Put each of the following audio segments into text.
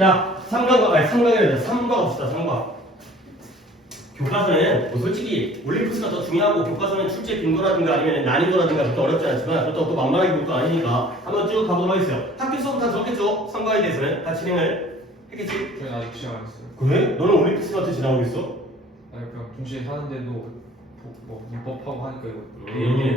자, 삼각형이다. 삼각 합시다. 삼각. 교과서는 뭐 솔직히 올림푸스가 더 중요하고 교과서는 출제 빈도라든가 아니면 난이도라든가 그렇게 어렵지 않지만 그렇다고 또 만만하게 볼 거 아니니까 한번 쭉 가보도록 하겠어요. 학교 수업 다 들었겠죠? 삼각에 대해서는 다 진행을 했겠지? 저희는 아직 시작 안 했어요. 그래? 너는 올림푸스 같은 지나고 있어? 아니 그냥 동시에 사는데도 뭐 문법하고 하니까 이거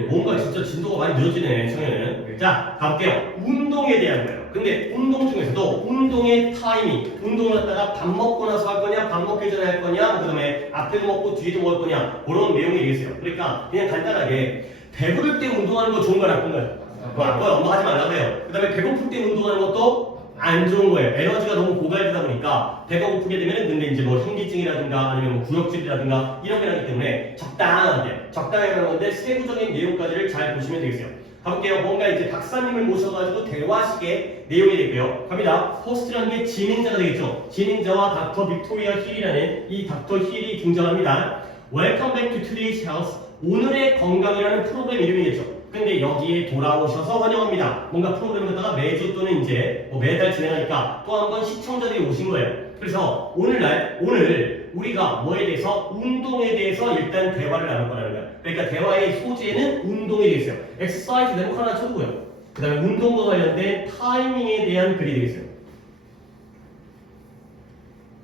뭔가 진짜 진도가 많이 늦어지네, 청년은. 네. 자, 가볼게요. 운동에 대한 거예요. 근데 운동 중에서도 운동의 타이밍, 운동을 갖다가 밥 먹고 나서 할 거냐, 밥 먹기 전에 할 거냐, 그 다음에 앞에도 먹고 뒤에도 먹을 거냐, 그런 내용이 되겠어요. 그러니까 그냥 간단하게 배부를 때 운동하는 거 좋은 거 나쁜 거예요? 그거 안 거예요. 엄마 하지 말라고 해요. 그 다음에 배고플 때 운동하는 것도 안 좋은 거예요. 에너지가 너무 고갈되다 보니까 배가 고프게 되면 근데 이제 뭐 현기증이라든가 아니면 뭐 구역질이라든가 이런 게 나기 때문에 적당하게 하는 건데 세부적인 내용까지를 잘 보시면 되겠어요. 가볼게요. 뭔가 이제 박사님을 모셔가지고 대화식의 내용이 되고요. 갑니다. 호스트라는 게 진행자가 되겠죠. 진행자와 닥터 빅토리아 힐이라는 이 닥터 힐이 등장합니다. Welcome back to today's health. 오늘의 건강이라는 프로그램 이름이겠죠. 근데 여기에 돌아오셔서 환영합니다. 뭔가 프로그램을 갖다가 매주 또는 이제 뭐 매달 진행하니까 또 한 번 시청자들이 오신 거예요. 그래서 오늘 우리가 뭐에 대해서 운동에 대해서 일단 대화를 나눌 거라는 거야. 그러니까 대화의 소재는 운동에 대해서요. 엑서사이즈 대목 하나 쳐두고요. 그 다음에 운동과 관련된 타이밍에 대한 글이 되겠어요.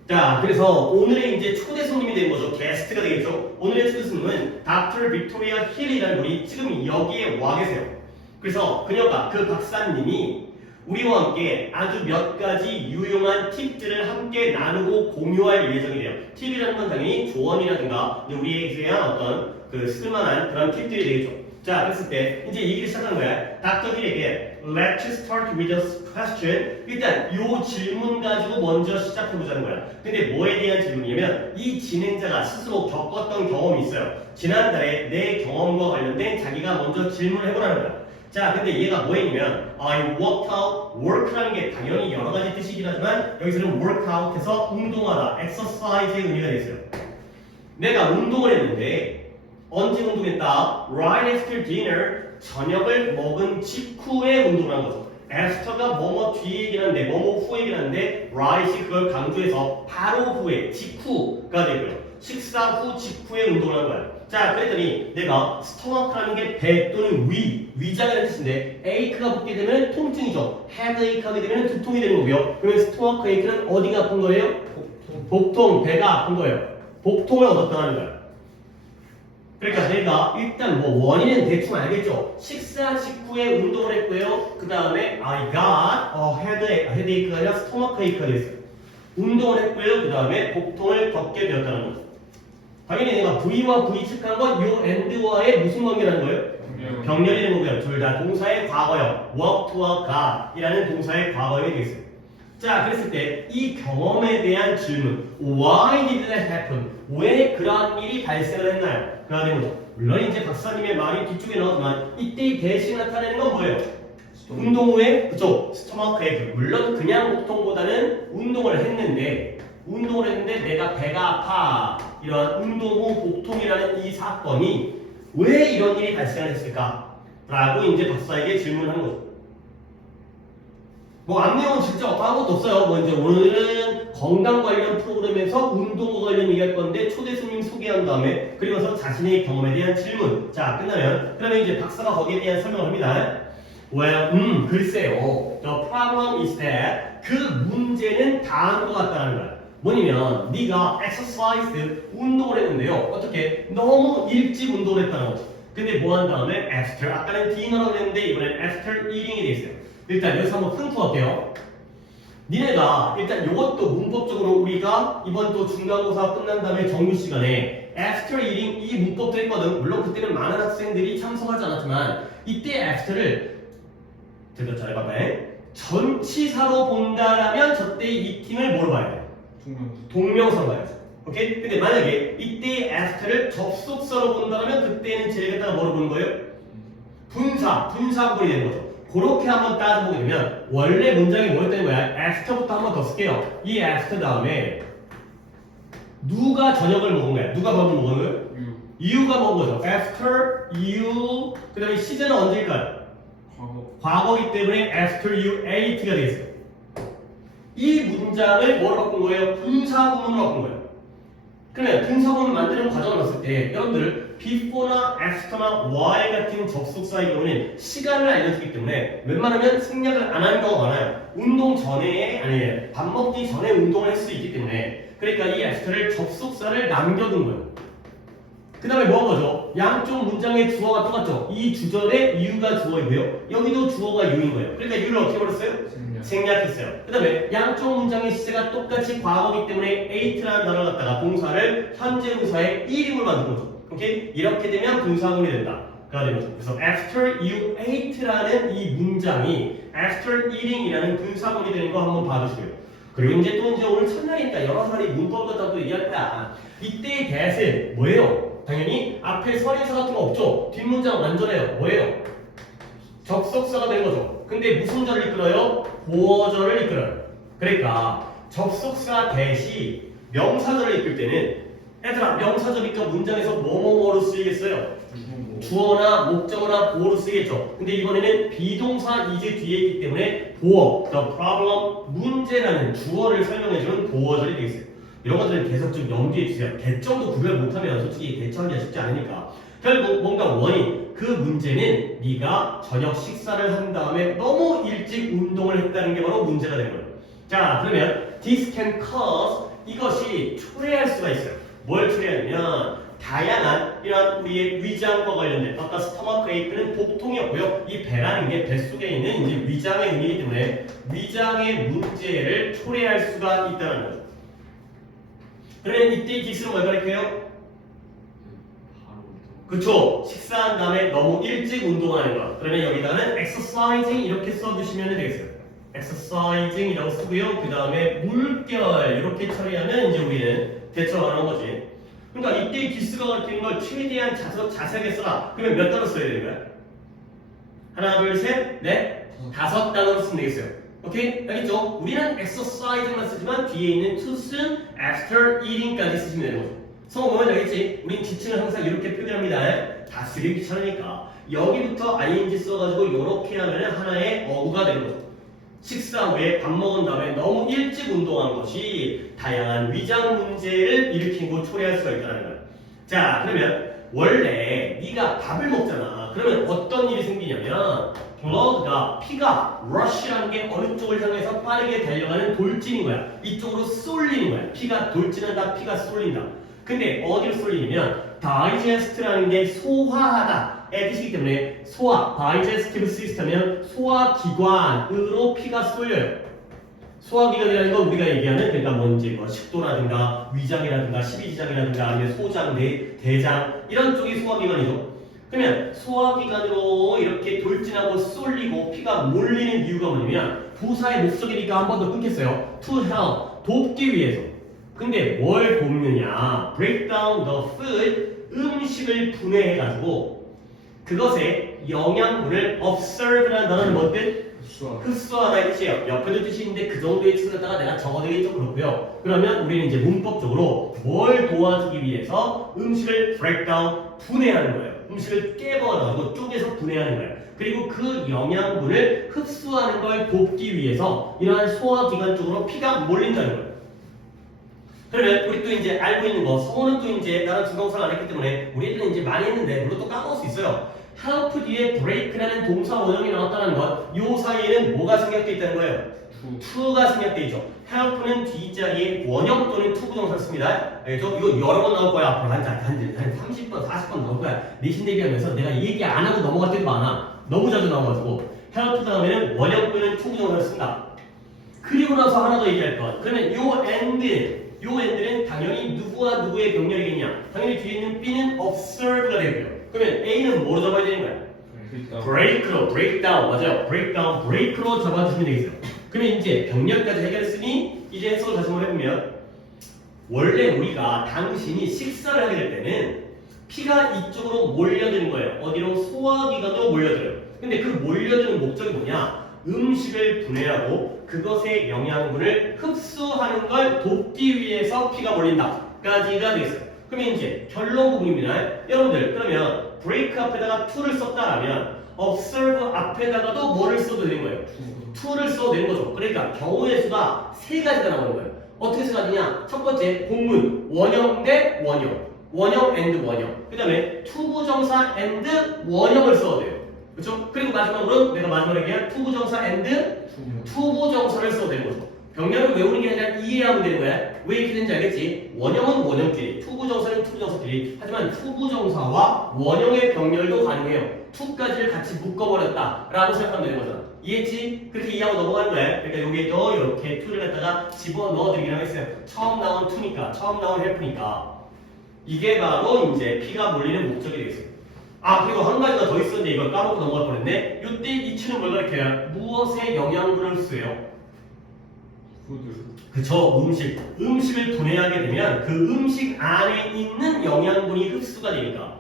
자, 그래서 오늘의 이제 초대 손님이 된 거죠. 게스트가 되겠죠. 오늘의 초대 손님은 닥터 빅토리아 힐이라는 분이 지금 여기에 와 계세요. 그래서 그녀가 그 박사님이 우리와 함께 아주 몇 가지 유용한 팁들을 함께 나누고 공유할 예정이래요. 팁이라는 건 당연히 조언이라든가 우리에게 대한 어떤 그 쓸만한 그런 팁들이 되겠죠. 자, 그랬을 때 이제 얘기를 시작하는 거야. 닥터 힐에게 Let's start with this question. 일단 요 질문 가지고 먼저 시작해보자는 거야. 근데 뭐에 대한 질문이냐면 이 진행자가 스스로 겪었던 경험이 있어요. 지난달에 내 경험과 관련된 자기가 먼저 질문을 해보라는 거야. 자, 근데 얘가 뭐 했냐면 I worked out, work라는 게 당연히 여러 가지 뜻이긴 하지만 여기서는 work out해서 운동하다, exercise의 의미가 되겠어요. 내가 운동을 했는데 언제 운동했다? Right after dinner, 저녁을 먹은 직후에 운동을 한 거죠. after가 뭐뭐 뒤에 얘기를 하는데 뭐뭐 후에 얘기를 하는데 right이 그걸 강조해서 바로 후에, 직후가 되고요. 식사 후 직후에 운동을 한 거야. 자, 그랬더니 내가 스토마크라는 게 배 또는 위장이라는 뜻인데 ache가 붙게 되면 통증이죠. headache 하게 되면 두통이 되는 거고요. 그러면 스토마크 ache는 어디가 아픈 거예요? 복통, 배가 아픈 거예요. 복통을 얻었다는 거야. 그러니까 내가 일단 뭐 원인은 대충 알겠죠. 식사 직후에 운동을 했고요. 그 다음에 I got a headache가 아니라 스토마크 ache가 됐어요. 운동을 했고요. 그 다음에 복통을 겪게 되었다는 거죠. 당연히 내가 V와 V 측한 건 요 and와의 무슨 관계라는 거예요? 병렬이 되는 거고요. 둘 다 동사의 과거형 walk to와 got이라는 동사의 과거형이 되겠어요. 자, 그랬을 때 이 경험에 대한 질문 Why did that happen? 왜 그러한 일이 발생을 했나요? 그가 되는 거죠. 물론 이제 박사님의 말이 뒤쪽에 나오지만 이때 대신 나타내는 건 뭐예요? 운동 후에 그쵸? 스토마크 에이크. 물론 그냥 복통보다는 운동을 했는데 내가 배가 아파 이런 운동 후 복통이라는 이 사건이 왜 이런 일이 발생을 했을까? 라고 이제 박사에게 질문하는 거죠. 뭐 앞내용은 진짜 아무것도 없어요. 뭐 이제 오늘은 건강 관련 프로그램에서 운동과 관련 얘기할 건데 초대 손님 소개한 다음에 그리고서 자신의 경험에 대한 질문. 자, 그러면 이제 박사가 거기에 대한 설명을 합니다. Well, 글쎄요. The problem is that 그 문제는 다음과 같다는 거야. 뭐냐면 네가 exercise 운동을 했는데요. 어떻게? 너무 일찍 운동을 했다는 거죠. 근데 뭐 한 다음에 after 아까는 dinner라고 했는데 이번엔 after eating이 돼 있어요. 일단 여기서 한번 끊고할게요. 니네가 일단 이것도 문법적으로 우리가 이번 또 중간고사 끝난 다음에 정규 시간에 after eating 이 문법도 했거든. 물론 그때는 많은 학생들이 참석하지 않았지만 이때 after를 제대로 잘 해봐봐. 전치사로 본다라면 저때 이 팀을 뭐로 봐야 돼? 동명사로 봐야죠. 오케이? 근데 만약에 이때 after를 접속사로 본다면 그때는 쟤를 갖다가 뭐로 보는 거예요? 분사구문이 되는 거죠. 그렇게 한번 따져보게 되면 원래 문장이 뭐였다는 거야? after부터 한번 더 쓸게요. 이 after 다음에 누가 저녁을 먹은 거야? 누가 밥을 먹은 거예요? you가 먹은 거죠. after you 그 다음에 시제는 언제일까요? 과거이기 때문에 after you ate가 되겠어요. 이 문장을 뭐로 바꾼 거예요? 분사구문으로 바꾼 거예요. 그러면 분사구문 만드는 과정을 봤을 때 여러분들 before나 after나 while 같은 접속사의 경우는 시간을 알려주기 때문에 웬만하면 생략을 안 하는 경우가 많아요. 운동 전에 아니 밥 먹기 전에 운동을 할 수 있기 때문에 그러니까 이 after를 접속사를 남겨둔 거예요. 그 다음에 뭐 한 거죠? 양쪽 문장의 주어가 똑같죠? 이 주절에 you가 주어이고요. 여기도 주어가 you인 거예요. 그러니까 you를 어떻게 버렸어요? 생략했어요. 그 다음에 양쪽 문장의 시제가 똑같이 과거이기 때문에 ate라는 단어를 갖다가 동사를 현재 분사의 1인으로 만든 거죠. 오케이? 이렇게 되면 분사구문이 된다. 가 되는 거죠. 그래서 after you ate라는 이 문장이 after eating이라는 분사구문이 되는 거 한번 봐주시고요. 그리고 이제 또 이제 오늘 첫날이니까 여러 사람이 문법을 갖다가 또 얘기할 거야. 이때의 that은 뭐예요? 당연히 앞에 선행사 같은 거 없죠? 뒷문장 완전해요. 뭐예요? 접속사가 되는 거죠. 근데 무슨 절을 이끌어요? 보어절을 이끌어요. 그러니까 접속사 대시 명사절을 이끌 때는 얘들아 명사절이니까 문장에서 뭐뭐뭐로 쓰이겠어요? 주어나 목적어나 보어로 쓰이겠죠. 근데 이번에는 비동사 이제 뒤에 있기 때문에 보어, the problem, 문제라는 주어를 설명해주는 보어절이 되겠어요. 이런 것들은 계속 좀 염두에 주세요. 대점도 구별 못하면 솔직히 대처하기가 쉽지 않으니까. 결국 뭔가 원인, 그 문제는 네가 저녁 식사를 한 다음에 너무 일찍 운동을 했다는 게 바로 문제가 되는 거예요. 자, 그러면 this can cause, 이것이 초래할 수가 있어요. 뭘 초래하냐면 다양한 이런 우리의 위장과 관련된 아까 스토마크 에이크는 복통이었고요. 이 배라는 게 뱃속에 있는 이제 위장의 의미이기 때문에 위장의 문제를 초래할 수가 있다는 거죠. 그러면 이때 이 딕스는 뭘 가리켜요? 그쵸. 식사한 다음에 너무 일찍 운동하는 거. 그러면 여기다가는 exercising 이렇게 써주시면 되겠어요. exercising 이라고 쓰고요. 그 다음에 물결 이렇게 처리하면 이제 우리는 대처가 나온 거지. 그러니까 이때 이 딕스가 가리키는 걸 최대한 자세하게 써라. 그러면 몇 단어 써야 되는 거야? 하나, 둘, 셋, 넷, 5단어로 쓰면 되겠어요. 오케이? 알겠죠? 우리는 exercise만 쓰지만 뒤에 있는 to soon, after eating까지 쓰시면 되는 거죠. 성어 보면 알겠지? 우린 지칭을 항상 이렇게 표현합니다. 다 쓰기 귀찮으니까 여기부터 ing 써가지고 이렇게 하면 하나의 어구가 되는 거죠. 식사 후에 밥 먹은 다음에 너무 일찍 운동한 것이 다양한 위장 문제를 일으키고 초래할 수가 있다는 거예요. 자, 그러면 원래 네가 밥을 먹잖아. 그러면 어떤 일이 생기냐면 blood가 피가 rush라는 게 어느 쪽을 향해서 빠르게 달려가는 돌진인 거야. 이쪽으로 쏠리는 거야. 피가 돌진한다, 피가 쏠린다. 근데 어디로 쏠리냐면 digest라는 게 소화하다의 뜻이기 때문에 소화, digestive system은 소화기관으로 피가 쏠려요. 소화기관이라는 건 우리가 얘기하는 그러니까 뭔지 뭐 식도라든가 위장이라든가 십이지장이라든가 아니면 소장, 대장 이런 쪽이 소화기관이죠. 그러면 소화기관으로 이렇게 돌진하고 쏠리고 피가 몰리는 이유가 뭐냐면 부사의 목적이니까 한 번 더 끊겠어요. to help, 돕기 위해서. 근데 뭘 돕느냐? break down the food, 음식을 분해해가지고 그것의 영양분을 observe라는 단어는 뭐 뜻? 흡수하다의 뜻이에요. 옆에도 뜻이 있는데 그 정도의 뜻을 갖다가 내가 적어드리기 좀 그렇고요. 그러면 우리는 이제 문법적으로 뭘 도와주기 위해서 음식을 break down, 분해하는 거예요. 음식을 깨버려가지고 쪼개서 분해하는 거예요. 그리고 그 영양분을 흡수하는 걸 돕기 위해서 이러한 소화기관 쪽으로 피가 몰린다는 거예요. 그러면 우리 또 이제 알고 있는 거, 성어는 또 이제 나랑 중간고사를 안 했기 때문에 우리들은 이제 많이 했는데 물론 또 까먹을 수 있어요. help 뒤에 break라는 동사 원형이 나왔다는 것, 요 사이에는 뭐가 생략되어 있다는 거예요? to가 생략되어 있죠. help는 뒷자리에 원형 또는 to 부동사를 씁니다. 알겠죠? 이거 여러 번 나올 거야. 앞으로 한 30번, 40번 나올 거야. 내신 대비하면서 내가 얘기 안 하고 넘어갈 때도 많아. 너무 자주 나와가지고 help 다음에는 원형 또는 to 부동사를 쓴다. 그리고 나서 하나 더 얘기할 것. 그러면 요 end는 당연히 누구와 누구의 병렬이겠냐? 당연히 뒤에 있는 B는 observe가 되고요. 그러면 A는 뭐로 잡아야 되는 거야? break로, breakdown 맞아요. breakdown, break로 잡아주시면 되겠어요. 그러면 이제 병렬까지 해결했으니 이제 해석을 다시 한번 해보면 원래 우리가 당신이 식사를 하게 될 때는 피가 이쪽으로 몰려드는 거예요. 어디로? 소화기관으로 몰려들어요. 근데 그 몰려드는 목적이 뭐냐? 음식을 분해하고 그것의 영양분을 흡수하는 걸 돕기 위해서 피가 몰린다 까지가 되겠어요. 그러면 이제 결론 부분입니다. 여러분들 그러면 break 앞에다가 to를 썼다라면 observe 앞에다가도 뭐를 써도 되는 거예요? to를 써도 되는 거죠. 그러니까 경우의 수가 세 가지가 나오는 거예요. 어떻게 세 가지냐? 첫 번째 본문 원형 대 원형, 원형 and 원형. 그 다음에 투부정사 and 원형을 써도 돼요. 그렇죠? 그리고 마지막으로 내가 마지막에 얘기한 투부정사 and 투부정사를 써도 되는 거죠. 병렬을 외우는 게 아니라 이해하면 되는 거야. 왜 이렇게 되는지 알겠지? 원형은 원형끼리, 투부정사는 투부정사끼리. 하지만 투부정사와 원형의 병렬도 가능해요. 투까지를 같이 묶어버렸다라고 생각하면 되는 거잖아. 이해했지? 그렇게 이해하고 넘어가는 거야. 그러니까 여기에도 이렇게 투를 갖다가 집어넣어드리긴 하겠어요. 처음 나온 투니까, 처음 나온 헬프니까. 이게 바로 이제 피가 몰리는 목적이 되겠어요. 아, 그리고 한 가지가 더 있었는데 이걸 까먹고 넘어갈 뻔했네. 이때 이 추는 뭘 가리켜요? 무엇에 영양분을 쓰여요? 푸드. 그쵸, 음식을 분해하게 되면 그 음식 안에 있는 영양분이 흡수가 되니까.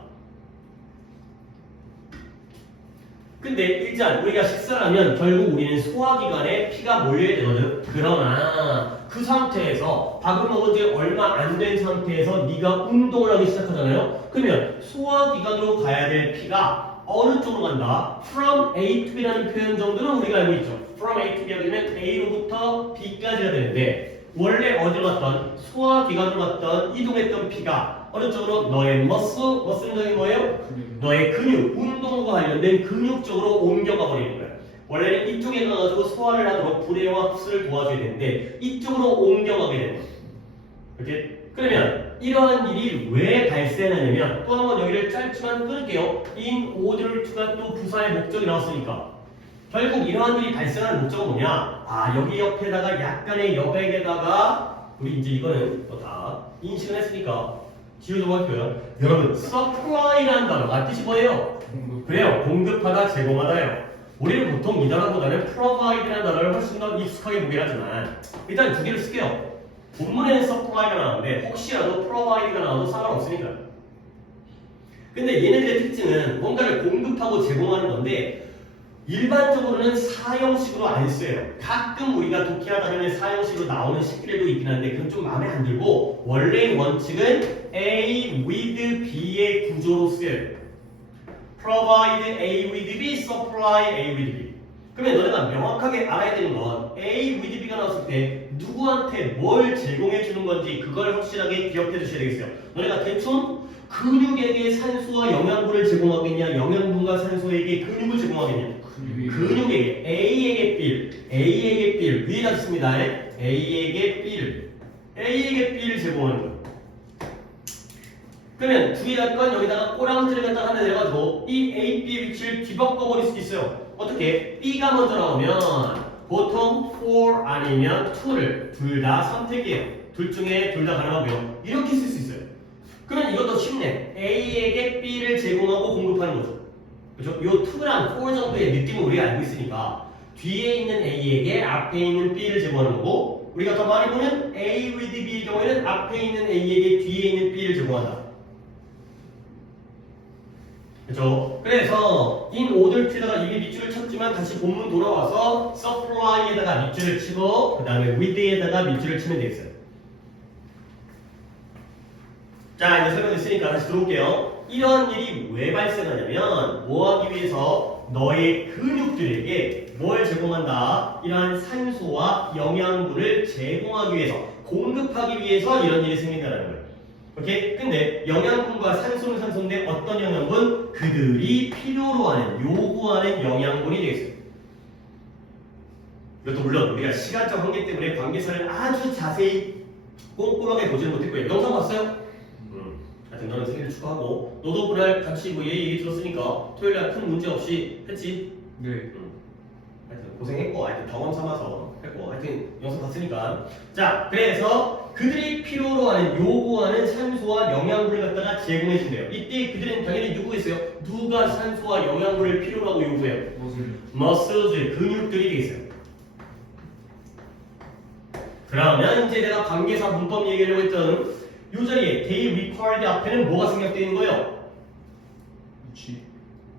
근데 일단 우리가 식사를 하면 결국 우리는 소화기관에 피가 몰려야 되거든. 그러나 그 상태에서 밥을 먹은 지 얼마 안 된 상태에서 네가 운동을 하기 시작하잖아요. 그러면 소화기관으로 가야 될 피가 어느 쪽으로 간다? From A to B라는 표현 정도는 우리가 알고 있죠. From A to B가 되면 A로부터 B까지가 되는데 원래 어디로 갔던 소화기관으로 갔던 이동했던 피가 어느 쪽으로 너의 머슬은 저기 뭐예요? 너의 근육, 운동과 관련된 근육 쪽으로 옮겨가 버리는 거야. 원래는 이쪽에 가가지고 소화를 하도록 분해와 흡수를 도와줘야 되는데 이쪽으로 옮겨가게 되는 거야. 이렇게? 그러면 이러한 일이 왜 발생하냐면 또 한번 여기를 짧지만 끊을게요. in order to가 또 부사의 목적이 나왔으니까 결국 이러한 일이 발생하는 목적은 뭐냐? 아, 여기 옆에다가 약간의 여백에다가 우리 이제 이거는 뭐 다 인식을 했으니까 뒤로 넘어갈게요. 여러분, supply라는 단어가 뜻이 뭐예요? 그래요, 공급하다, 제공하다예요. 우리는 보통 이 단어보다는 provide라는 단어를 훨씬 더 익숙하게 보긴 하지만 일단 두 개를 쓸게요. 본문에는 supply가 나오는데 혹시라도 provide가 나와도 상관없으니까요. 근데 얘네들의 특징은 뭔가를 공급하고 제공하는 건데 일반적으로는 사형식으로 안 써요. 가끔 우리가 독해하다 보면 사형식으로 나오는 식들도 있긴 한데 그건 좀 마음에 안 들고 원래의 원칙은 A with B의 구조로 쓰여요. Provide A with B, supply A with B. 그러면 너네가 명확하게 알아야 되는 건 A with B가 나왔을 때 누구한테 뭘 제공해 주는 건지 그걸 확실하게 기억해 주셔야 되겠어요. 너네가 대충 근육에게 산소와 영양분을 제공하겠냐, 영양분과 산소에게 근육을 제공하겠냐. 근육에게 A에게 B를 위에다 씁니다. A에게 B를 제공하는 거예요. 그러면 뒤에다 건 여기다가 꼬랑지를 갖다가 하나 내가지고 이 A, B의 위치를 뒤바꿔 버릴 수도 있어요. 어떻게? B가 먼저 나오면 보통 for 아니면 to를 둘 다 선택이에요. 둘 중에 둘 다 가능하고요. 이렇게 쓸 수 있어요. 그러면 이것도 쉽네. A에게 B를 제공하고 공급하는 거죠. 그렇죠? 요 to랑 for 정도의 느낌을 우리가 알고 있으니까 뒤에 있는 A에게 앞에 있는 B를 제공하는 거고 우리가 더 많이 보는 A with B의 경우에는 앞에 있는 A에게 뒤에 있는 B를 제공한다. 그렇죠? 그래서 in order to에다가 이게 밑줄을 쳤지만 다시 본문 돌아와서 supply에다가 밑줄을 치고 그 다음에 with에다가 밑줄을 치면 되겠어요. 자, 이제 설명됐으니까 다시 들어올게요. 이런 일이 왜 발생하냐면 뭐 하기 위해서 너의 근육들에게 뭘 제공한다? 이러한 산소와 영양분을 제공하기 위해서 공급하기 위해서 이런 일이 생긴다는 거예요. 오케이? 근데 영양분과 산소는 산소인데 어떤 영양분? 그들이 필요로 하는, 요구하는 영양분이 되겠어요. 이것도 물론 우리가 시간적 한계 때문에 관계사를 아주 자세히 꼼꼼하게 보지는 못했고요. 영상 봤어요? 하여튼 너는 생일을 축하하고 너도 그날 같이 뭐 얘기 들었으니까 토요일날 큰 문제 없이 했지? 네. 하여튼 고생했고 하여튼 경험 삼아서 했고 하여튼 영상 봤으니까 자, 그래서 그들이 필요로 하는 요구하는 산소와 영양분을 갖다가 제공해 준대요. 이때 그들은 당연히 누구겠어요? 누가 산소와 영양분을 필요로 하고 요구해요? 머슬즈, 근육들이 되겠어요. 그러면 이제 내가 관계사 문법 얘기하려고 했던 요 자리에 they required 앞에는 뭐가 생략되어 있는 거예요? 위치.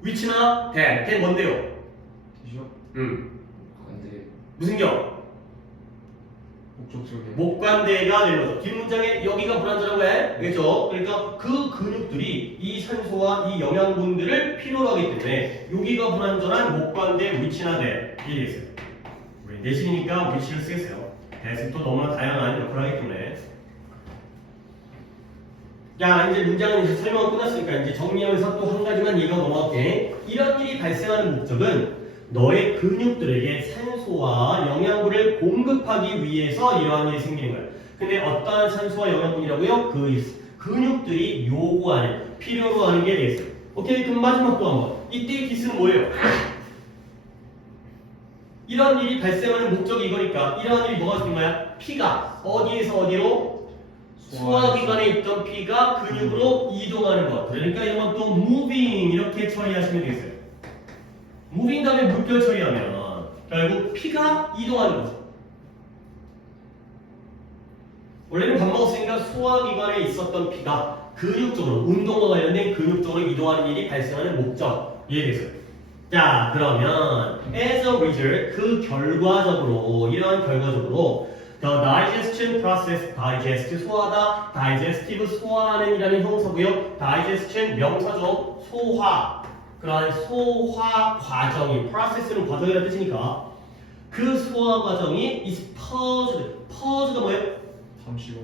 위치나 that. that 뭔데요? 뒤죠? 근데 근데 무슨 경? 목적지역에 목관대가 되는 거죠. 뒷문장에 여기가 불안전하고 해. 알겠죠? 그러니까 그 근육들이 이 산소와 이 영양분들을 필요로 하기 때문에 여기가 불안전한 목관대 위치나 돼. 이해되겠어요? 우리 내신이니까 위치를 쓰겠어요. 대습도 너무나 다양한 역할을 하기 때문에. 자, 이제 문장은 이제 설명은 끝났으니까 이제 정리하면서 또 한 가지만 얘기하고 넘어갈게. 이런 일이 발생하는 목적은 너의 근육들에게 산소와 영양분을 공급하기 위해서 이러한 일이 생기는 거야. 근데 어떠한 산소와 영양분이라고요? 그 근육들이 요구하는, 필요로 하는 게 되겠어요. 오케이, 그럼 마지막 또 한번. 이때의 기스는 뭐예요? 이런 일이 발생하는 목적이 이거니까 이런 일이 뭐가 생긴 거야? 피가 어디에서 어디로? 소화기관에 있던 피가 근육으로 이동하는 것. 그러니까 이런 건 또 moving 이렇게 처리하시면 되겠어요. moving 다음에 물결 처리하면 결국 피가 이동하는 거죠. 원래는 밥 먹었으니까 소화기관에 있었던 피가 근육 쪽으로, 운동과 관련된 근육 쪽으로 이동하는 일이 발생하는 목적. 이해되세요? 자, 그러면 as a result, 그 결과적으로, 이러한 결과적으로 the digestion process, digest 소화다, digestive 소화하는 이라는 형사고요. digestion 명사죠. 소화. 그러한 소화 과정이, process는 과정이라는 뜻이니까 그 소화 과정이 is paused. paused가 뭐예요?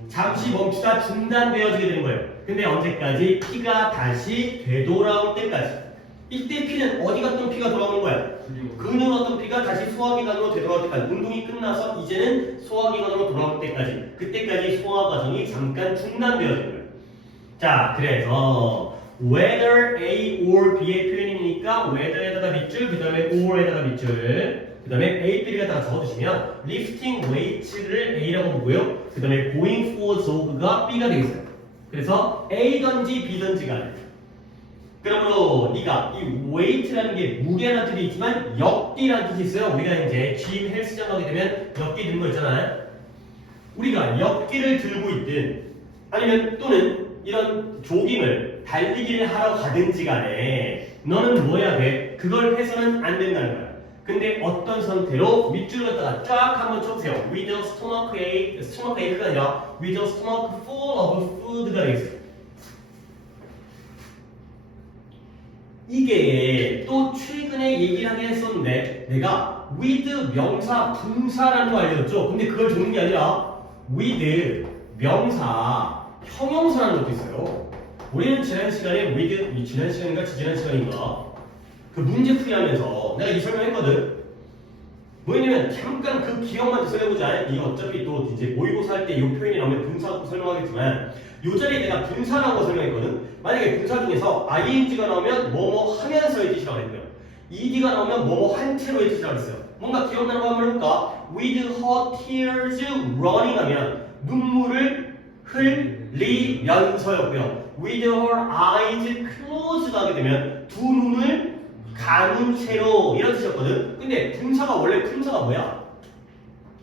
잠시 멈추다 중단되어지게 되는 거예요. 근데 언제까지? 피가 다시 되돌아올 때까지. 이때 피는 어디 갔던 피가 돌아오는 거야? 근육 어떤 피가 다시 소화기관으로 되돌아올 때까지. 운동이 끝나서 이제는 소화기관으로 돌아올 때까지. 그때까지 소화 과정이 잠깐 중단되어지는 거예요. 자, 그래서 whether A or B의 표현이니까 whether에다가 밑줄, 그 다음에 or에다가 밑줄, 그 다음에 A, B를 갖다가 적어주시면 lifting weights를 A라고 보고요. 그 다음에 going for jog가 B가 되겠어요. 그래서 A든지 B든지 간에. 그러므로 네가 이 weight라는 게 무게라는 뜻이 있지만 역기라는 뜻이 있어요. 우리가 이제 gym 헬스장 가게 되면 역기 드는 거 있잖아요. 우리가 역기를 들고 있든 아니면 또는 이런 조깅을 달리기를 하러 가든지 간에 너는 뭐 해야 돼? 그걸 해서는 안 된다는 거야. 근데 어떤 상태로 밑줄을 갖다가 쫙 한번 쳐보세요. With a stomach ache, stomach ache가 아니라 with a stomach full of food가 되겠어요. 이게 또 최근에 얘기를 하긴 했었는데 내가 with 명사 분사라는 거 알려줬죠? 근데 그걸 적는 게 아니라 with 명사 형용사라는 것도 있어요. 우리는 지난 시간에 with, 지난 시간인가 지지난 시간인가 그 문제 풀이하면서 내가 이 설명했거든. 뭐냐면 잠깐 그 기억만 설명해보자. 이거 어차피 또 이제 모의고사 할 때 이 표현이 나오면 분사 갖고 설명하겠지만 요 자리에 내가 분사라고 설명했거든. 만약에 분사 중에서 ing가 나오면 뭐뭐 하면서의 뜻이라고 했고요. ed가 나오면 뭐뭐 한 채로의 뜻이라고 했어요. 뭔가 기억나는 거 한번 해볼까? With her tears running 하면 눈물을 흘리면서였고요. With her eyes closed 하게 되면 두 눈을 감은 채로 이런 뜻이었거든. 근데 분사가 원래 품사가 뭐야?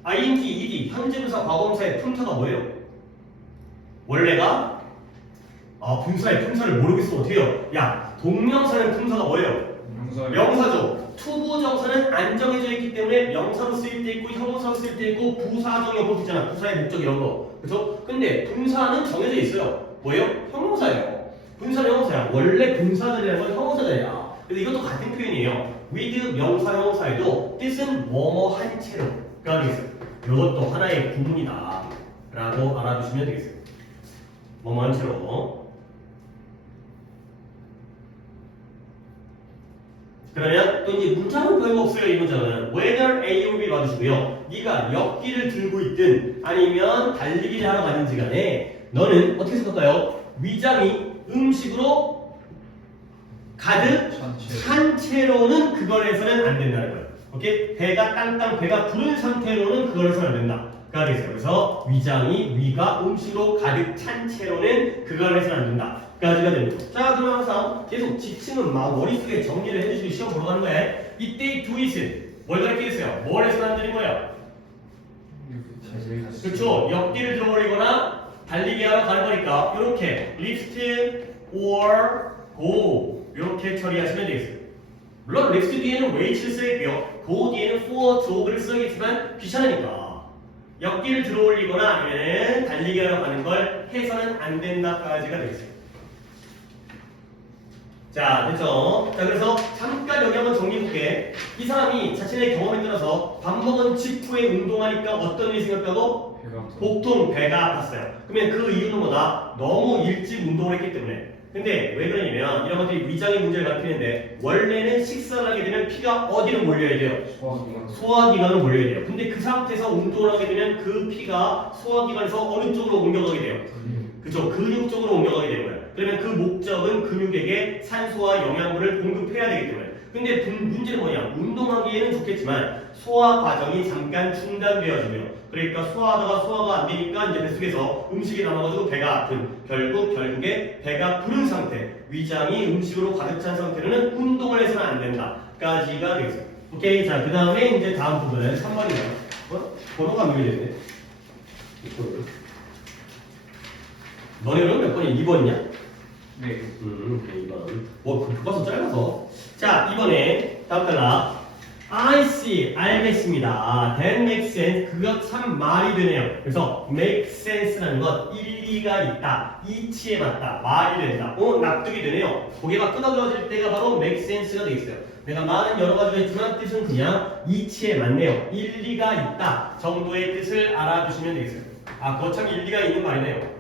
ing, ed, 현재분사, 과거분사의 품사가 뭐예요? 원래가 분사의 품사를 모르겠으면 어떻게 해요? 야, 동명사는 품사가 뭐예요? 명사죠. 투부정사는 안정해져 있기 때문에 명사로 쓰일 때 있고 형용사로 쓰일 때 있고 부사적 여부 있잖아. 부사의 목적 이런 거. 그렇죠? 근데 분사는 정해져 있어요. 뭐예요? 형용사예요. 분사는 형용사야. 원래 분사들이라는 건 형용사들이야. 그래서 이것도 같은 표현이에요. with 명사 형용사에도 뜻은 뭐뭐 한 채로가 되겠어요. 이것도 하나의 구문이다 라고 알아두시면 되겠어요. 뭐뭐 한 채로. 그러면 또 이제 문장은 별거 없어요. 이 문장은 whether A or B 봐주시고요. 네가 역기를 들고 있든 아니면 달리기를 하러 가든지 간에 너는 어떻게 생각할까요? 위장이 음식으로 가득 찬 채로는 그걸 해서는 안 된다는 거예요. 오케이? 배가 땅땅 배가 부른 상태로는 그걸 해서는 안 된다. 가 되겠어요. 그래서 위가 음식으로 가득 찬 채로는 그걸 해서는 안 된다. 까지가 됩니다. 자, 그럼 항상 계속 지침은 막 머릿속에 정리를 해주시고 시험 보러 가는 거예요. 이때의 do it은 뭘 가르치겠어요? 뭘 해서는 안 되는 거예요? 그렇죠. 역기를 들어버리거나 달리기 하러 가는 거니까 이렇게 lift or go 이렇게 처리하시면 되겠어요. 물론 lift 뒤에는 weight를 써야겠고요. go 뒤에는 for jog를 써야겠지만 귀찮으니까 역기를 들어올리거나 아니면 달리기 하러 가는 걸 해서는 안 된다까지가 되겠어요. 자, 됐죠? 자, 그래서 잠깐 여기 한번 정리해볼게. 이 사람이 자신의 경험에 따라서 밥 먹은 직후에 운동하니까 어떤 일이 생겼다고? 배가 보통 배가 아팠어요. 그러면 그 이유는 뭐다? 너무 일찍 운동을 했기 때문에. 근데 왜 그러냐면 이런 것들이 위장의 문제를 가리키는데 원래는 식사를 하게 되면 피가 어디로 몰려야 돼요? 소화기관. 소화기관으로 몰려야 돼요. 근데 그 상태에서 운동을 하게 되면 그 피가 소화기관에서 어느 쪽으로 옮겨가게 돼요? 그죠? 근육 쪽으로 옮겨가게 되는 거예요. 그러면 그 목적은 근육에게 산소와 영양분을 공급해야 되기 때문에. 근데 문제는 뭐냐? 운동하기에는 좋겠지만 소화 과정이 잠깐 중단되어지고요. 그러니까 소화하다가 소화가 안 되니까 이제 뱃속에서 음식이 남아가지고 배가 아픈. 결국에 배가 부른 상태. 위장이 음식으로 가득 찬 상태로는 운동을 해서는 안 된다.까지가 되겠어요. 오케이. 자, 그 다음에 이제 다음 부분은 3번이에요. 번호가 몇 개인데? 너네는 몇 번이야? 2번이냐? 네. 2번. 교과서 짧아서. 자, 이번에 다음 단락. I see. 알겠습니다. That makes sense. 그거 참 말이 되네요. 그래서 make sense라는 건 일리가 있다. 이치에 맞다. 말이 된다. 납득이 되네요. 고개가 끄덕여질 때가 바로 make sense가 되겠어요. 내가 말은 여러 가지로 했지만 뜻은 그냥 이치에 맞네요. 일리가 있다 정도의 뜻을 알아두시면 되겠어요. 아, 그거 참 일리가 있는 말이네요.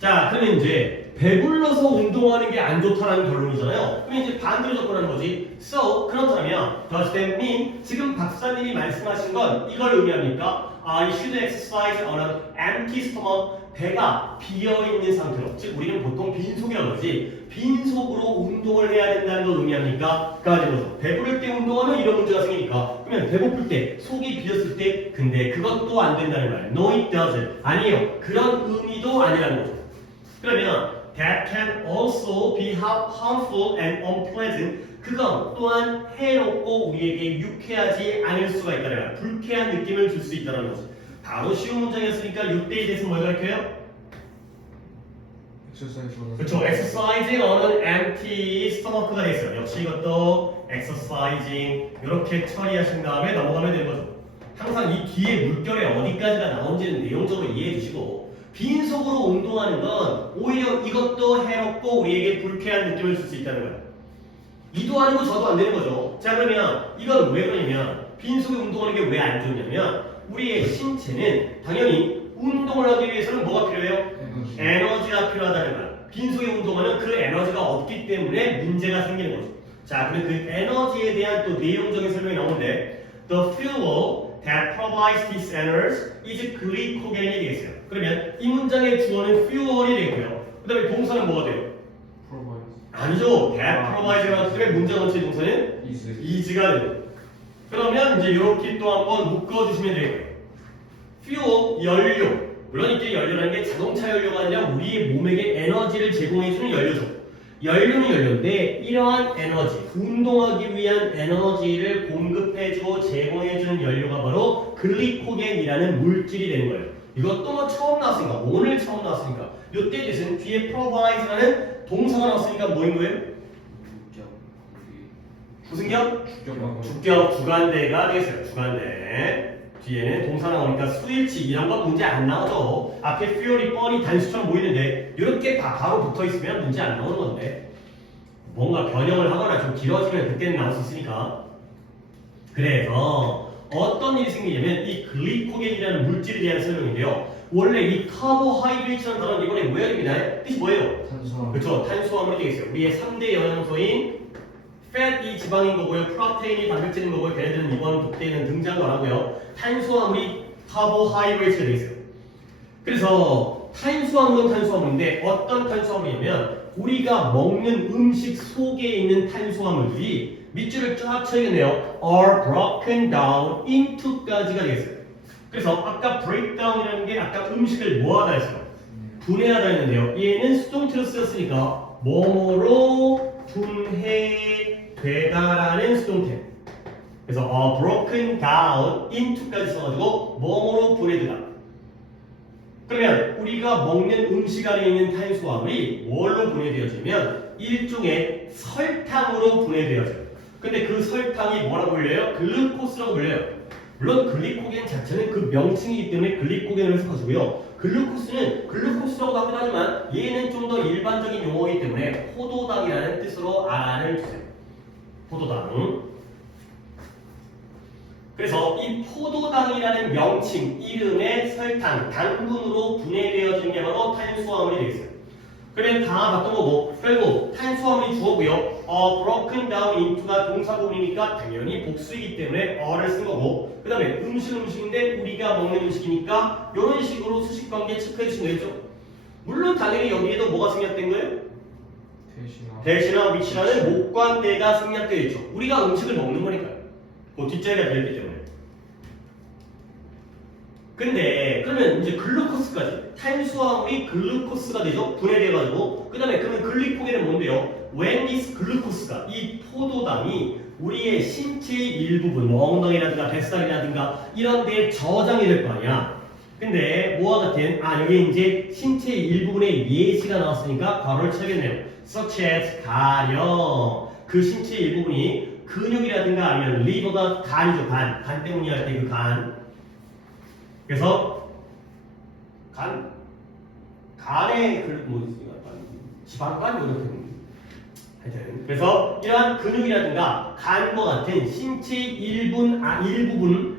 자, 그러면 이제 배불러서 운동하는 게 안 좋다는 결론이잖아요. 그럼 이제 반대로 접근하는 거지. So, 그렇다면 does that mean 지금 박사님이 말씀하신 건 이걸 의미합니까? I should exercise on an empty stomach. 배가 비어있는 상태로. 즉 우리는 보통 빈속이라고 그러지. 빈속으로 운동을 해야 된다는 걸 의미합니까? 까지 거죠. 배부를 때 운동하면 이런 문제가 생기니까. 그러면 배고플 때, 속이 비었을 때 근데 그것도 안 된다는 말. No, it doesn't. 아니에요. 그런 의미도 아니라는 거죠. 그러면 that can also be harmful and unpleasant. 그건 또한 해롭고 우리에게 유쾌하지 않을 수가 있다는 거야. 불쾌한 느낌을 줄 수 있다는 거지. 바로 쉬운 문장이었으니까 이때에 대해서 뭘 가르쳐요? 엑서사이즈. 그렇죠. exercising on an empty stomach가 되겠어요. 역시 이것도 exercising 이렇게 처리하신 다음에 넘어가면 되는 거죠. 항상 이 뒤에 물결에 어디까지가 나온지는 내용적으로 이해해 주시고 빈속으로 운동하는 건 오히려 이것도 해롭고 우리에게 불쾌한 느낌을 줄 수 있다는 거예요. 이도 아니고 저도 안 되는 거죠. 자, 그러면 이건 왜 그러냐면 빈속에 운동하는 게 왜 안 좋냐면 우리의 신체는 당연히 운동을 하기 위해서는 뭐가 필요해요? 에너지가 필요하다는 거야. 빈속에 운동하면 그 에너지가 없기 때문에 문제가 생기는 거죠. 자, 그럼 그 에너지에 대한 또 내용적인 설명이 나오는데 The fuel that provides this energy is glycogen이 되겠어요. 그러면 이 문장의 주어는 fuel이 되고요. 그 다음에 동사는 뭐가 돼요? 프로바이즈. 아니죠. that provide가 나왔기 때문에 문장 전체의 동사는 is가 되죠. 그러면 이제 이렇게 또 한번 묶어주시면 되고요. fuel, 연료. 물론 이때 연료라는 게 자동차 연료가 아니라 우리의 몸에게 에너지를 제공해주는 연료죠. 연료는 연료인데 이러한 에너지, 운동하기 위한 에너지를 공급해주고 제공해주는 연료가 바로 글리코겐이라는 물질이 되는 거예요. 이것도 뭐 처음 나왔으니까, 오늘 처음 나왔으니까 이때 대신 뒤에 provide라는 동사가 나왔으니까 뭐인 거예요? 무슨 격? 주격, 주간대가 되겠어요. 주간대. 뒤에는 동사 나오니까 수일치 이런 건 문제 안 나오죠. 앞에 fuel이 뻔히 단수처럼 보이는데 이렇게 바로 붙어 있으면 문제 안 나오는 건데 뭔가 변형을 하거나 좀 길어지면 그때는 나올 수 있으니까. 그래서 어떤 일이 생기냐면 이 글리코겐이라는 물질에 대한 설명인데요. 원래 이 카보하이드레이트라는 단어는 이번에 뭐예요? 뜻이 뭐예요? 탄수화물. 그렇죠. 탄수화물이 되겠어요. 우리의 3대 영양소인 fat이 지방인 거고요. 프로테인이 단백질인 거고요. 걔네들은 이번 독대에는 등장도 안 하고요. 탄수화물이 카보하이드레이트가 되겠어요. 그래서 탄수화물은 탄수화물인데 어떤 탄수화물이냐면 우리가 먹는 음식 속에 있는 탄수화물들이 밑줄을 쫙 쳐야겠네요. are broken down into까지가 되겠어요. 그래서 아까 breakdown이라는 게 아까 음식을 뭐하다 했어요? 분해하다 했는데요. 얘는 수동태로 쓰였으니까 뭐뭐로 분해되다라는 수동태. 그래서 broken down into까지 써가지고 뭐뭐로 분해되다. 그러면 우리가 먹는 음식 안에 있는 탄수화물이 뭘로 분해되어지면 일종의 설탕으로 분해되어져요. 근데 그 설탕이 뭐라고 불려요? 글루코스라고 불려요. 물론 글리코겐 자체는 그 명칭이기 때문에 글리코겐을 해석하시고요. 글루코스는 글루코스라고 하기도 하지만 얘는 좀 더 일반적인 용어이기 때문에 포도당이라는 뜻으로 알아를 주세요. 포도당. 그래서 이 포도당이라는 명칭, 이름의 설탕, 당분으로 분해되어지는 게 바로 탄수화물이 되겠어요. 그래 다 봤던 거고 결국 탄수화물이 주어고요. broken down into가 동사 부분이니까 당연히 복수이기 때문에 어를 쓴 거고 그 다음에 음식인데 우리가 먹는 음식이니까 이런 식으로 수식관계 체크해 주시면 되겠죠. 물론 당연히 여기에도 뭐가 생략된 거예요? 대시나 위치라는 목관대가 생략되어 있죠. 우리가 음식을 먹는 거니까요. 그 뒷자리가 되었기 때문에. 근데 그러면 이제 글루코스까지 탄수화물이 글루코스가 되죠. 분해돼가지고 그 다음에 그러면 글리코겐은 뭔데요? When this 글루코스가 이 포도당이 우리의 신체의 일부분 뭐 엉덩이라든가 뱃살이라든가 이런 데에 저장이 될 거 아니야. 근데 뭐와 같은 여기 이제 신체의 일부분의 예시가 나왔으니까 괄호를 쳐야겠네요. Such as 가령 그 신체의 일부분이 근육이라든가 아니면 리버가 간이죠. 간 때문에 할 때 그 간. 그래서 간에 지방간 이렇게 하여튼 그래서 이러한 근육이라든가 간과 같은 신체의 일부분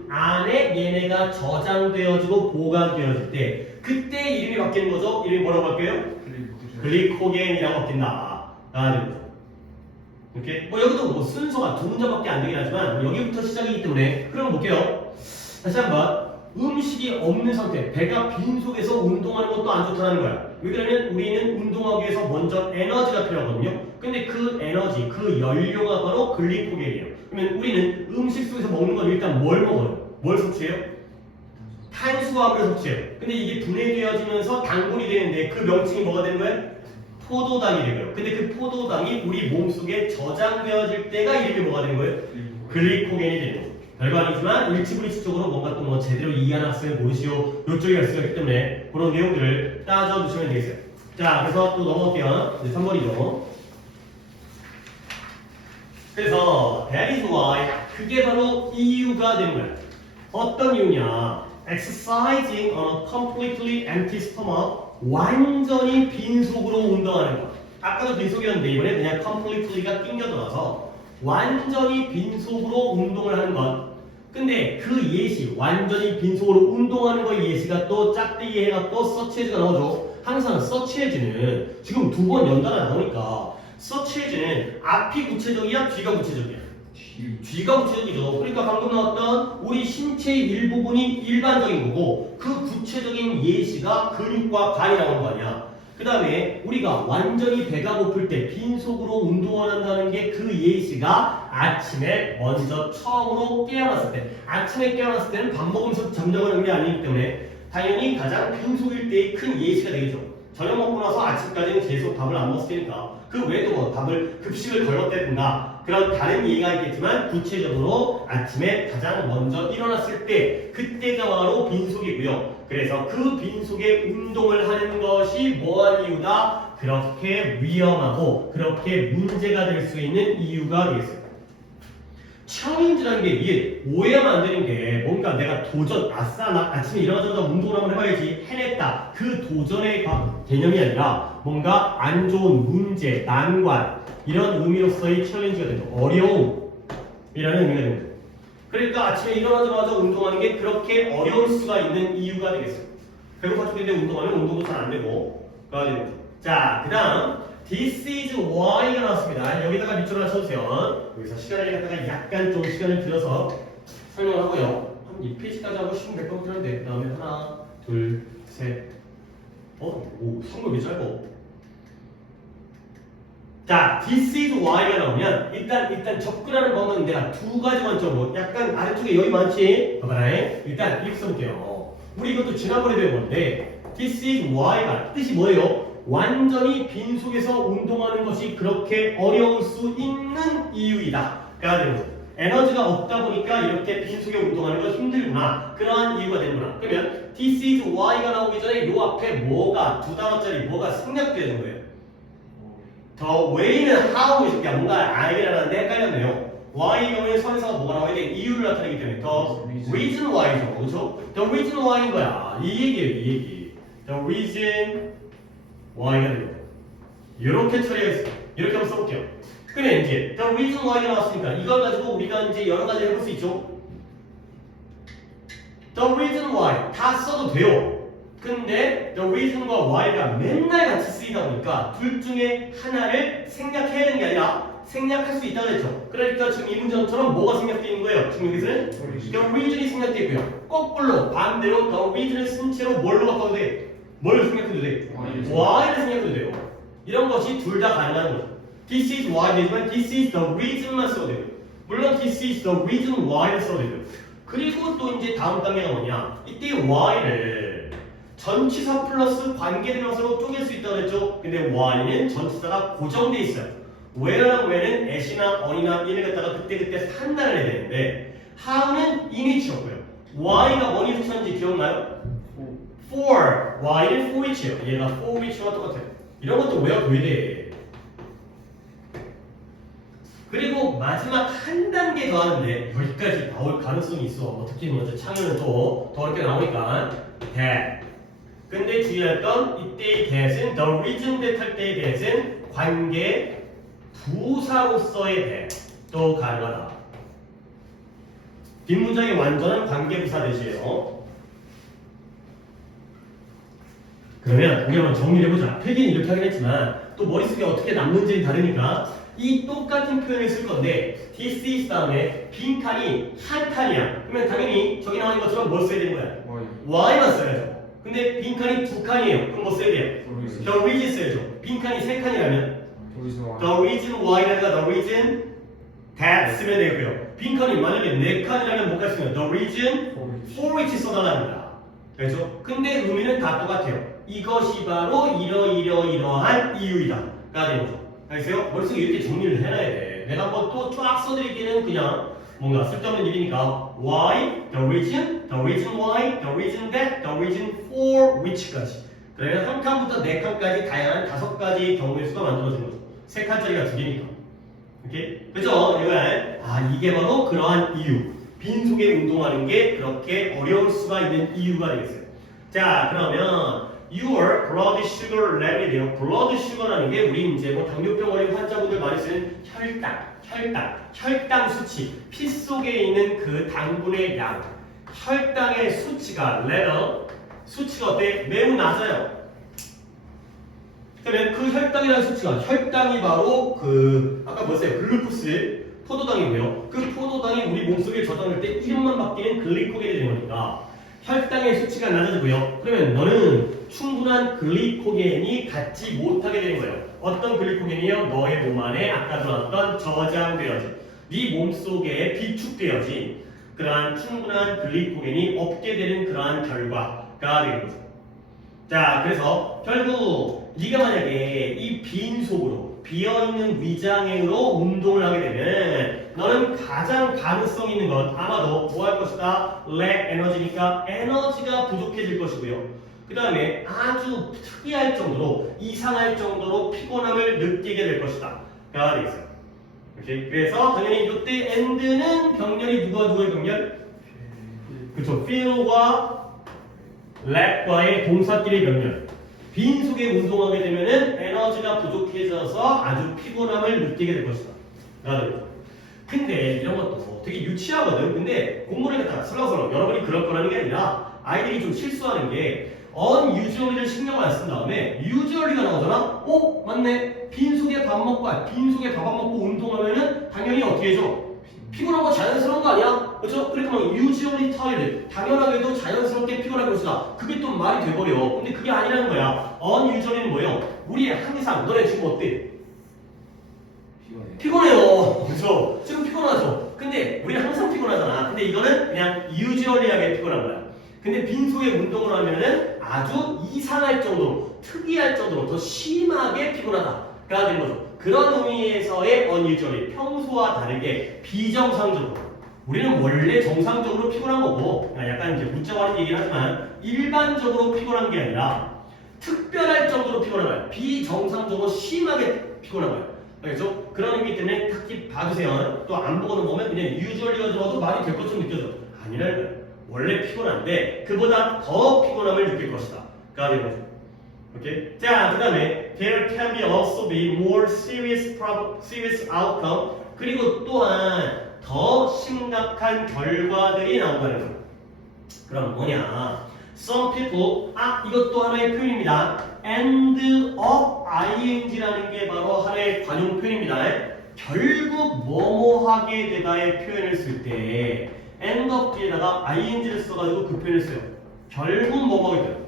안에 얘네가 저장되어지고 보관되어질 때 그때 이름이 바뀌는 거죠. 이름이 뭐라고 할게요? 글리코겐이라고 바뀐다. 이렇게 여기도 뭐 순서가 두 문장밖에 안 되긴 하지만 여기부터 시작이기 때문에 그럼 볼게요. 다시 한번. 음식이 없는 상태, 배가 빈 속에서 운동하는 것도 안 좋다는 거야. 왜 그러냐면 우리는 운동하기 위해서 먼저 에너지가 필요하거든요. 근데 그 에너지, 그 연료가 바로 글리코겐이에요. 그러면 우리는 음식 속에서 먹는 건 일단 뭘 먹어요? 뭘 섭취해요? 탄수화물을 섭취해요. 근데 이게 분해되어지면서 당분이 되는데 그 명칭이 뭐가 되는 거예요? 포도당이 되고요. 근데 그 포도당이 우리 몸속에 저장되어질 때가 이름이 뭐가 되는 거예요? 글리코겐이 되는 거예요. 별거 아니지만 일치불이치적으로 뭔가 또 뭐 제대로 이해하는 학생을 모르시오 요쪽에 갈 수가 있기 때문에 그런 내용들을 따져두시면 되겠어요. 자, 그래서 또 넘어갈게요. 이제 3번이죠. 그래서 that is why 그게 바로 이유가 되는 거야. 어떤 이유냐? Exercising on a completely empty stomach 완전히 빈속으로 운동하는 거. 아까도 빈속이었는데 이번에 그냥 completely가 낑겨 들어가서 완전히 빈속으로 운동을 하는 것. 근데 그 예시, 완전히 빈속으로 운동하는 거의 예시가 또 짝대기 해갖고 서치에즈가 나오죠. 항상 서치에즈는 지금 두 번 연달아 나오니까 서치에즈는 앞이 구체적이야, 뒤가 구체적이야? 뒤가 구체적이죠. 그러니까 방금 나왔던 우리 신체의 일부분이 일반적인 거고 그 구체적인 예시가 근육과 간이 나오는 거 아니야. 그 다음에 우리가 완전히 배가 고플 때 빈속으로 운동을 한다는 게 그 예시가 아침에 먼저 처음으로 깨어났을 때 아침에 깨어났을 때는 밥 먹으면서 잠자는 게 아니기 때문에 당연히 가장 빈속일 때의 큰 예시가 되겠죠. 저녁 먹고 나서 아침까지는 계속 밥을 안 먹었을 테니까 그 외에도 뭐 밥을 급식을 걸렀다든가 그런 다른 예가 있겠지만 구체적으로 아침에 가장 먼저 일어났을 때 그때가 바로 빈속이고요. 그래서 그 빈속에 운동을 하는 것이 뭐한 이유다? 그렇게 위험하고 그렇게 문제가 될 수 있는 이유가 되겠어요. 챌린지라는 게 이게 오해하면 안 되는 게 뭔가 내가 도전, 아싸 나 아침에 일어나자마자 운동을 한번 해봐야지 해냈다. 그 도전의 개념이 아니라 뭔가 안 좋은 문제, 난관 이런 의미로서의 챌린지가 되죠. 어려움이라는 의미가 됩니다. 그러니까 아침에 일어나자마자 운동하는 게 그렇게 어려울 수가 있는 이유가 되겠어요. 배고파 죽겠는데 운동하면 운동도 잘 안 되고 그래야 되는 거죠. 자, 그 다음 This is why가 나왔습니다. 여기다가 밑줄 하나 쳐주세요. 여기서 시간을 갖다가 약간 좀 시간을 들여서 설명을 하고요. 한 2페이지까지 하고 쉬운 몇 번 필요한데 그 다음에 하나, 둘, 셋 상관 왜 짧어? 자, This is why가 나오면 일단 접근하는 방법은 내가 두 가지만 좀 약간 아래쪽에 여기 많지? 봐봐라. 일단 이렇게 써볼게요. 우리 이것도 지난번에 배운 건데 This is why가 뜻이 뭐예요? 완전히 빈속에서 운동하는 것이 그렇게 어려울 수 있는 이유이다. 그러니까 에너지가 없다 보니까 이렇게 빈속에 운동하는 건 힘들구나. 그러한 이유가 되는구나. 그러면 This is why가 나오기 전에 요 앞에 뭐가 두 단어짜리 뭐가 생략되는 거예요. 더 way는 how이니까 뭔가 알긴 하는데 헷갈렸네요. Y의 경우에 선에서 뭐가 나와야 돼? 이유를 나타내기 때문에 the reason why죠. 그렇죠? The reason why인 거야. 이 얘기예요. 이 얘기. The reason why가 되는 거예요. 이렇게 처리하겠습니다. 이렇게 한번 써볼게요. 근데 이제 the reason why가 나왔으니까 이걸 가지고 우리가 이제 여러 가지 해볼 수 있죠. The reason why 다 써도 돼요. 근데 the reason과 why가 맨날 같이 쓰이다 보니까 둘 중에 하나를 생략해야 되는 게 아니라 생략할 수 있다고 했죠. 그러니까 지금 이 문장처럼 뭐가 생략되어 있는 거예요? 지금 여기서는 the reason이 생략되어 있고요. 거꾸로 반대로 the reason을 쓴 채로 뭘로 바꿔도 돼? 뭘 생략해도 돼? why를 생략해도 돼요. 이런 것이 둘 다 가능한 거죠. This is why 되지만 this is the reason만 써도 돼요. 물론 this is the reason why를 써도 돼요. 그리고 또 이제 다음 단계가 뭐냐? 이때 why를 전치사 플러스 관계대명사로 쪼갤 수 있다고 했죠. 근데 why는 전치사가 고정돼 있어요. where랑 where는 at이나 on이나 in을 갖다가 그때그때 판단을 해야 되는데 how는 in이 치였고요. why가 뭐니 속하는지 기억나요? for. why는 for which예요. 얘가 for which와 똑같아요. 이런 것도 외워둬야 돼. 그리고 마지막 한 단계 더 하는데 여기까지 나올 가능성이 있어. 어떻게 먼저 창의는 또 더 어렵게 나오니까 that. 근데 주의할 건 이때의 that은 the reason that 할 때의 that은 관계 부사로서의 that도 가능하다. 뒷문장의 완전한 관계 부사 대시예요. 그러면 우리 한번 정리를 해보자. 필기는 이렇게 하긴 했지만 또 머릿속에 어떻게 남는지는 다르니까 이 똑같은 표현을 쓸 건데 this is 다음에 빈 칸이 한 칸이야. 그러면 당연히 저기 나와 있는 것처럼 뭘 써야 되는 거야? Y만 써야죠. 근데 빈 칸이 두 칸이에요. 그럼 뭐 써야 돼요? The reason 써야죠. 빈 칸이 세 칸이라면 the reason why라든가 the reason that 쓰면 되고요. 빈 칸이 만약에 네 칸이라면 뭐가 쓰면 the reason for which 써달랍니다. 그렇죠? 근데 의미는 다 똑같아요. 이것이 바로 이러한 이유이다 가 되는 거죠. 알겠어요? 머릿속에 이렇게 정리를 해놔야 돼. 내가 한번 또 쫙 써드리기는 그냥 뭔가 쓸데없는 일이니까 why, the reason why, the reason that, the reason for which까지. 그러면 한 칸부터 네 칸까지 다양한 5가지 경우의 수가 만들어지는 거죠. 3칸짜리가 2개니까. 오케이? 그죠? 이게 바로 그러한 이유. 빈속에 운동하는 게 그렇게 어려울 수가 있는 이유가 되겠어요. 자, 그러면 your blood sugar level이에요. blood sugar라는 게 우리 이제 뭐 당뇨병 걸린 환자분들 많이 쓰는 혈당 수치, 피 속에 있는 그 당분의 양, 혈당의 수치가 level, 수치가 어때? 매우 낮아요. 그러면 그 혈당이라는 수치가 혈당이 바로 그 아까 뭐였어요? 글루코스 포도당이고요. 그 포도당이 우리 몸속에 저장될 때 이름만 바뀌는 글리코겐이 되는 거니까 혈당의 수치가 낮아지고요. 그러면 너는 충분한 글리코겐이 갖지 못하게 되는 거예요. 어떤 글리코겐이요? 너의 몸 안에 아까 들었던 저장되어진 네 몸속에 비축되어진 그러한 충분한 글리코겐이 없게 되는 그러한 결과가 되는 거죠. 자, 그래서 결국 네가 만약에 이 빈 속으로 비어있는 위장으로 운동을 하게 되면 너는 가장 가능성 있는 건 아마도 뭐 할 것이다? lack 에너지니까 에너지가 부족해질 것이고요. 그 다음에 아주 특이할 정도로 이상할 정도로 피곤함을 느끼게 될 것이다 가 되겠어요. 오케이? 그래서 당연히 이때 and는 병렬이 누구의 병렬? 그쵸? feel과 lack과의 동사끼리 병렬. 빈속에 운동하게 되면은 에너지가 부족해져서 아주 피곤함을 느끼게 될 것이다. 라는. 근데 이런 것도 되게 유치하거든. 근데 공부를 갖다가 설렁설렁 여러분이 그럴 거라는 게 아니라 아이들이 좀 실수하는 게 unusually를 신경을 안 쓴 다음에 usually가 나오잖아? 맞네. 빈속에 밥 먹고 빈속에 밥 안 먹고 운동하면은 당연히 어떻게 해줘? 피곤하고 자연스러운 거 아니야? 그렇죠? 그러니까 막 usually tired 당연하게도 자연스럽게 피곤할 것이다. 그게 또 말이 돼버려. 근데 그게 아니라는 거야. unusually는 뭐예요? 우리 항상 너네 지금 어때? 피곤해요. 그렇죠? 지금 피곤하죠? 근데 우리는 항상 피곤하잖아. 근데 이거는 그냥 usually하게 피곤한 거야. 근데 빈속에 운동을 하면은 아주 이상할 정도로 특이할 정도로 더 심하게 피곤하다가 되는 거죠. 그런 의미에서의 unusually 평소와 다르게 비정상적으로 우리는 원래 정상적으로 피곤한 거고 약간 이제 문자와는 얘기를 하지만 일반적으로 피곤한 게 아니라 특별할 정도로 피곤한 거야. 비정상적으로 심하게 피곤한 거야. 알겠죠? 그런 의미 때문에 딱히 봐주세요. 또 안 보고는 보면 그냥 usually가 들어도 말이 될 것처럼 느껴져. 아니라는 거예요. 원래 피곤한데 그보다 더 피곤함을 느낄 것이다. 가 되는 거죠. 오케이? 자, 그 다음에 there can be also be more serious outcome. 그리고 또한 더 심각한 결과들이 나온다는 거예요. 그럼 뭐냐? Some people, 이것도 하나의 표현입니다. end of ing라는 게 바로 하나의 관용 표현입니다. 결국 뭐뭐 하게 되다의 표현을 쓸 때 end of 뒤에다가 ing를 써가지고 그 표현을 써요. 결국 뭐뭐 하게 돼요.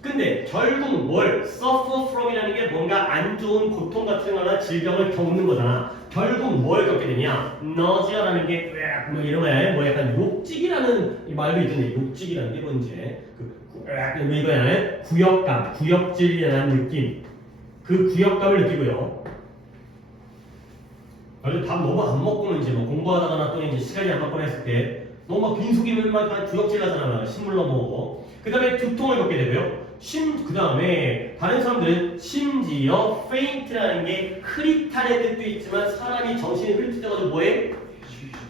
근데 결국 뭘 suffer from이라는 게 뭔가 안 좋은 고통 같은 거나 질병을 겪는 거잖아. 결국 뭘 겪게 되냐? nausea라는 게 뭐 이런 거야. 뭐 약간 욕직이라는 말도 있던데 욕직이라는 게 뭔지 뭐 이거야. 구역감, 구역질이라는 느낌. 그 구역감을 느끼고요. 그래도 밥 너무 안 먹고는 이제 뭐 공부하다거나 또는 이제 시간이 안 맞거나 했을 때 너무 막 빈속이면 막 구역질 하잖아. 신물 넘어오고. 그 다음에 두통을 겪게 되고요. 그 다음에 다른 사람들은 심지어 faint라는 게 흐릿한 뜻도 있지만 사람이 정신이 흐릿해져가지고 뭐해?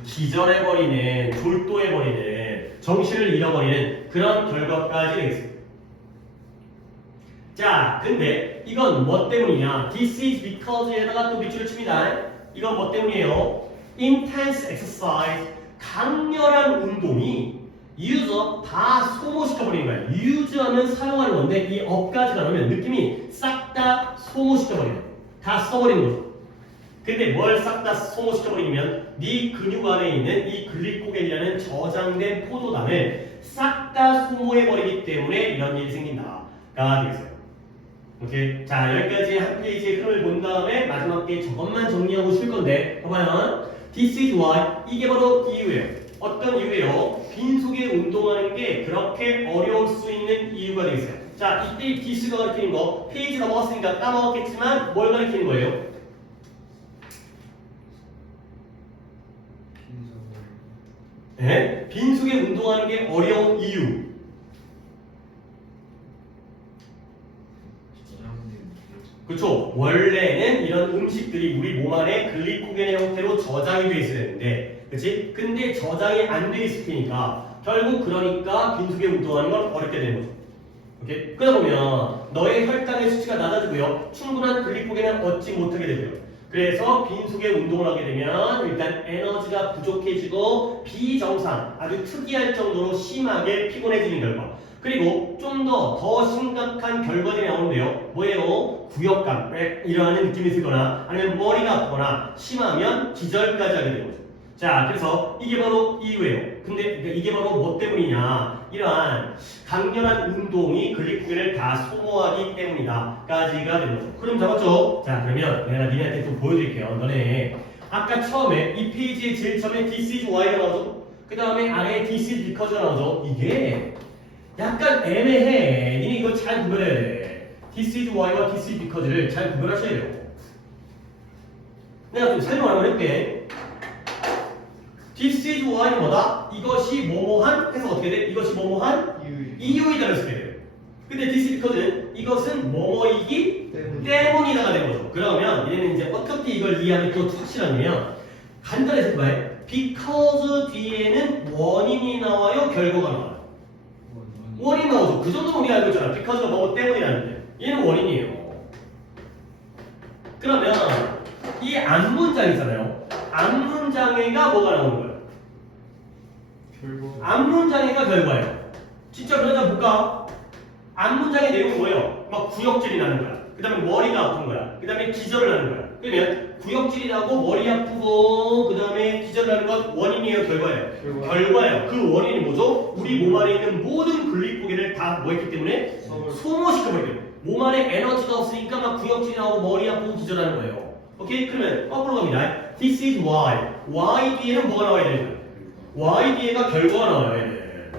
기절해버리는, 졸도해버리는, 정신을 잃어버리는 그런 결과까지 되겠습니다. 자, 근데 이건 뭐 때문이냐? This is because에다가 또 밑줄을 칩니다. 이건 뭐 때문이에요? Intense exercise, 강렬한 운동이 use업 다 소모시켜버리는 거야. use하면 사용하는 건데 이 업까지가 나오면 느낌이 싹 다 소모시켜버려요. 다 써버리는 거죠. 근데 뭘 싹 다 소모시켜버리면 네 근육 안에 있는 이 글리코겐이라는 저장된 포도당을 싹 다 소모해버리기 때문에 이런 일이 생긴다가 되겠어요. 오케이. 자, 여기까지 한 페이지의 흐름을 본 다음에 마지막 게 저것만 정리하고 쉴 건데 봐봐요. This is why. 이게 바로 이유예요. 어떤 이유예요? 빈속에 운동하는 게 그렇게 어려울 수 있는 이유가 되겠어요. 자, 이때 이 디스가 가리키는 거 페이지 넘어갔으니까 까먹었겠지만 뭘 가리키는 거예요? 네? 빈속에 운동하는 게 어려운 이유. 그렇죠. 원래는 이런 음식들이 우리 몸 안에 글리코겐의 형태로 저장이 돼 있어야 되는데, 그렇지? 근데 저장이 안 돼 있을 테니까 결국 그러니까 빈속에 운동하는 건 어렵게 되는 거죠. 오케이? 그러다 보면 너의 혈당의 수치가 낮아지고요, 충분한 글리코겐을 얻지 못하게 되고요. 그래서 빈속에 운동을 하게 되면 일단 에너지가 부족해지고 비정상, 아주 특이할 정도로 심하게 피곤해지는 결과. 그리고 좀 더 심각한 결과들이 나오는데요. 뭐예요? 구역감, 이러한 느낌이 들거나 아니면 머리가 아프거나 심하면 기절까지 하게 되는 거죠. 자, 그래서 이게 바로 이유예요. 근데 이게 바로 뭐 때문이냐? 이러한 강렬한 운동이 글리코겐을 다 소모하기 때문이다. 까지가 되는 거죠. 그럼 잡았죠? 자, 그러면 내가 니네한테 좀 보여드릴게요. 너네 아까 처음에 이 페이지에 제일 처음에 This is why가 나오죠? 그 다음에 아래에 This is because가 나오죠? 이게 약간 애매해. 니네 이거 잘 구별해야 돼. This is why와 This is because를 잘 구별하셔야 돼요. 내가 좀 설명 한번 해볼게. This is why는 뭐다? 이것이 뭐뭐한 해서 어떻게 돼? 이것이 뭐뭐한 이유이다 그랬을 때 돼요. 근데 this is because는 이것은 뭐뭐이기 때문이다가 되는 거죠. 그러면 얘는 이제 어떻게 이걸 이해하면 또 확실하냐면 간단해서 봐요. because 뒤에는 원인이 나와요, 결과가 나와요. 원인 나오죠. 그 정도는 우리가 알고 있잖아. because가 뭐뭐 때문이라는데 얘는 원인이에요. 그러면 이 앞문장이잖아요. 앞문장애가 뭐가 나오는 거예요? 앞문장애가 결과예요. 진짜 그러다 볼까? 앞문장의 내용은 뭐예요? 막 구역질이 나는 거야. 그 다음에 머리가 아픈 거야. 그 다음에 기절을 하는 거야. 그러면 구역질이 나고 머리 아프고 그 다음에 기절을 하는 건 원인이에요, 결과예요? 결과예요. 그 원인이 뭐죠? 우리 몸 안에 있는 모든 글리코겐을 다 뭐 했기 때문에? 소모시켜버리기 때문에. 몸 안에 에너지가 없으니까 막 구역질이 나고 머리 아프고 기절하는 거예요. 오케이? 그러면 거꾸로 갑니다. This is why. why 뒤에는 뭐가 나와야 되는 거예요? y 뒤에가 결과가 나와야 돼.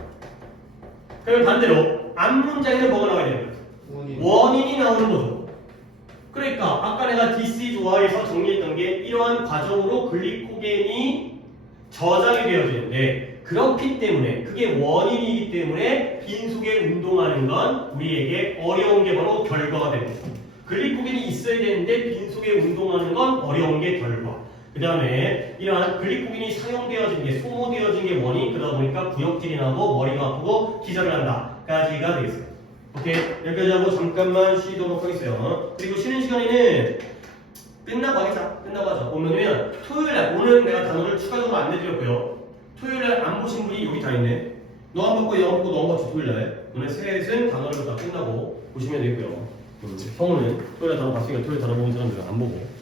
그러면 반대로 앞문장에는 뭐가 나와야 되는 거예요? 원인이 나오는 거죠. 그러니까 아까 내가 this is why에서 정리했던 게 이러한 과정으로 글리코겐이 저장이 되어지는데 그렇기 때문에 그게 원인이기 때문에 빈속에 운동하는 건 우리에게 어려운 게 바로 결과가 됩니다. 글리코겐이 있어야 되는데 빈속에 운동하는 건 어려운 게 결과. 그 다음에 이러한 글리코겐이 사용되어진 게 소모되어진 게 원인. 그러다 보니까 구역질이 나고 머리가 아프고 기절을 한다까지가 되겠어요. 오케이, 여기까지 하고 잠깐만 쉬도록 하겠어요. 그리고 쉬는 시간에는 끝나고 하겠다. 끝나고 하자. 보면은 토요일날 오늘 내가 단어를 추가적으로 안 내드렸고요. 토요일날 안 보신 분이 여기 다 있네. 너 안 보고 영어 보고 넘어갔지 토요일날. 오늘 셋은 단어를 다 끝나고 보시면 되고요. 성우는 토요일날 단어 봤으니까 토요일 단어 보는 사람들은 안 보고.